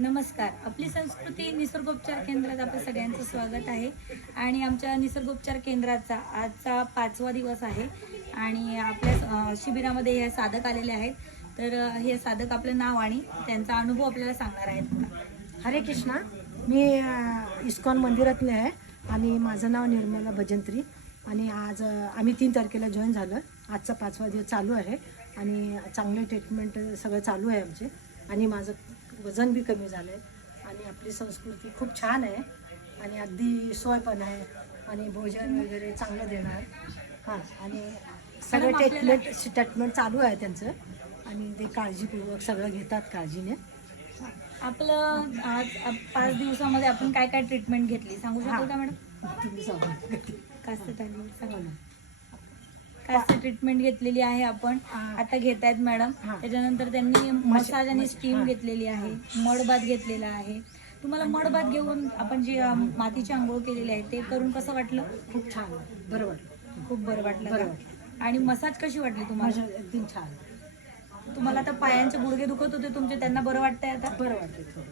नमस्कार. आपली संस्कृती निसर्गोपचार केंद्रात आपल्या सगळ्यांचं स्वागत आहे. आणि आमच्या निसर्गोपचार केंद्राचा आजचा पाचवा दिवस आहे. आणि आपल्या शिबिरामध्ये हे साधक आलेले आहेत. तर हे साधक आपलं नाव आणि त्यांचा अनुभव आपल्याला सांगणार आहेत. हरे कृष्णा. मी इस्कॉन मंदिरातले आहे. आणि माझं नाव निर्मला भजंत्री. आणि आज आम्ही तीन तारखेला जॉईन झालं आजचा पाचवा दिवस चालू आहे. आणि चांगले ट्रीटमेंट सगळं चालू आहे आमचे. आणि माझं वजन बी कमी झालं आहे आणि आपली संस्कृती खूप छान आहे. आणि अगदी सोय पण आहे. आणि भोजन वगैरे चांगलं देणार. हां आणि सगळं ट्रीटमेंट ट्रीटमेंट चालू आहे त्यांचं. आणि ते काळजीपूर्वक सगळं घेतात काळजीने. आपलं आज पाच दिवसामध्ये आपण काय काय ट्रीटमेंट घेतली? सांगू शकाल का मॅडम? तुम्ही सांगा. कास्त सांगा ना. कास्त ट्रीटमेंट घेतलेली आहे आपण. आता घेत आहेत मॅडम. त्याच्यानंतर त्यांनी मसाज आणि स्टीम. घेतलेली आहे. मडबात घेतलेला आहे. तुम्हाला मडबात घेऊन आपण जे मातीची आंघोळ केलेली आहे ते करून कसं वाटलं? खूप छान. बरं वाटलं. खूप बरं वाटलं बरं? आणि मसाज कशी वाटली तुम्हाला? एकदम छान. तुम्हाला आता पायांचे गुडघे दुखत होते तुमचे त्यांना बरं वाटतंय आता? बरं थोडं.